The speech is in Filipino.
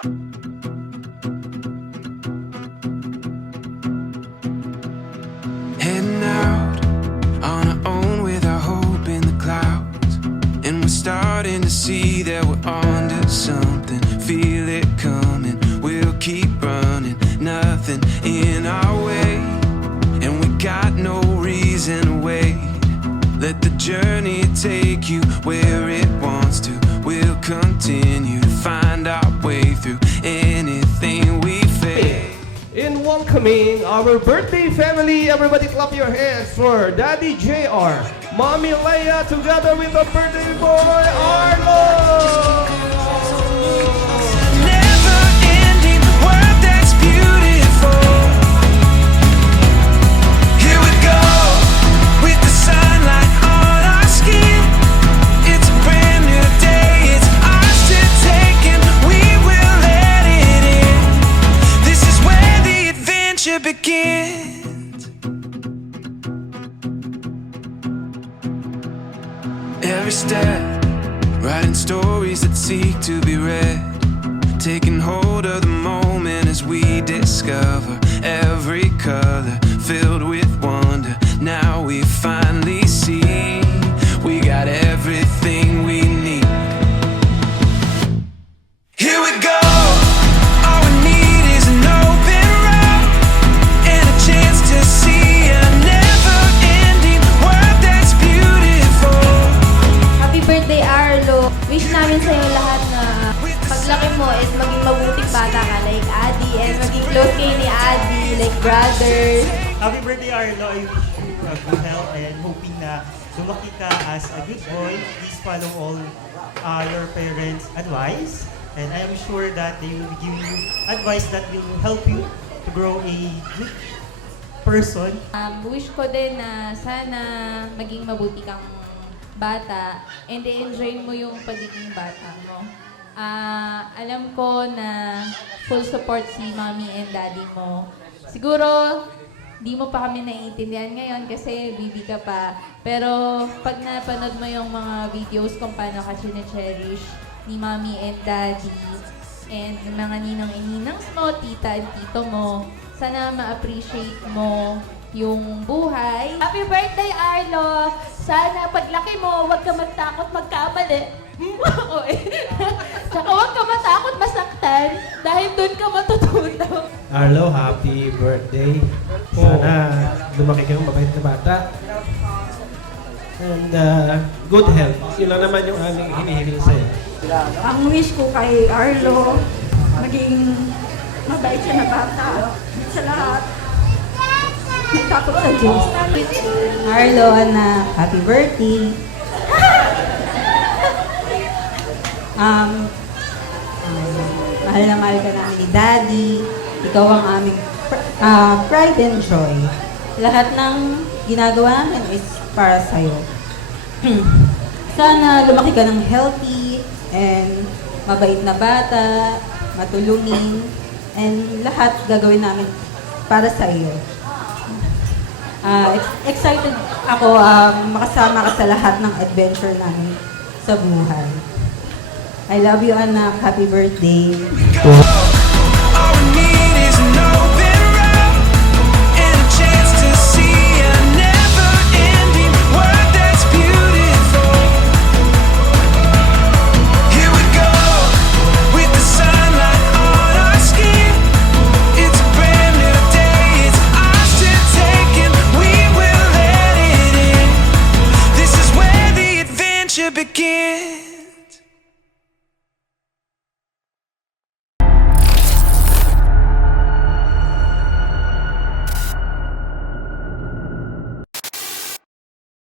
Heading out on our own with our hope in the clouds, and we're starting to see that we're onto something. Feel it coming, we'll keep running, nothing in our way, and we got no reason to wait. Let the journey take you where it wants to. We'll continue to find our way through anything we face. In welcoming our birthday family, everybody clap your hands for Daddy JR, Mommy Leia, together with the birthday boy Arlo! Never-ending world that's beautiful. Here we go, with the sunlight on our skin. It's a brand new day, it's ours to take, and we will let it in. This is where the adventure begins. Every step, writing stories that seek to be read, taking hold of the moment as we discover every color filled with wonder. Now we finally see we got everything we need. Here we go. All we need is an open road and a chance to see a never-ending world that's beautiful. Happy birthday, Arlo! Wish namin sa'yo lahat na paglaki mo is maging mabuting bata ka like Adi and maging close kayo ni Adi like brothers. Happy birthday, Arlo. I wish you good health and hoping na lumaki ka as a good boy. Please follow all your parents' advice. And I am sure that they will give you advice that will help you to grow a good person. Wish ko din na sana maging mabuti kang bata and enjoy mo yung pagiging bata mo. Alam ko na full support si mommy and daddy mo. Siguro, di mo pa kami naiintindihan ngayon kasi baby ka pa. Pero pag napanood mo yung mga videos kung paano ka chine-cherish ni mommy and daddy and yung mga ninang and ninangs mo, tita and tito mo, sana ma-appreciate mo yung buhay. Happy birthday, Arlo! Sana paglaki mo, huwag ka magtakot magkamali. Tsaka huwag ka matakot masaktan dahil doon ka matututo. Arlo, happy birthday. Sana lumaki kang mabait na bata. And good health. Yun lang naman yung aming hinihiling sa'yo. Ang wish ko kay Arlo, maging mabait siya na bata sa lahat. May takot sa Diyos. Arlo, anak, happy birthday. Mahal na mahal ka namin ni Daddy. Ikaw ang aming pride and joy. Lahat ng ginagawa namin is para sa'yo. Sana lumaki ka ng healthy and mabait na bata, matulungin, and lahat gagawin namin para sa iyo. Excited ako makasama ka sa lahat ng adventure namin sa buhay. I love you, anak. Happy birthday. All we need is an open road and a chance to see a never-ending world that's beautiful. Here we go, with the sunlight on our skin. It's a brand new day, it's ours to take, and we will let it in. This is where the adventure begins.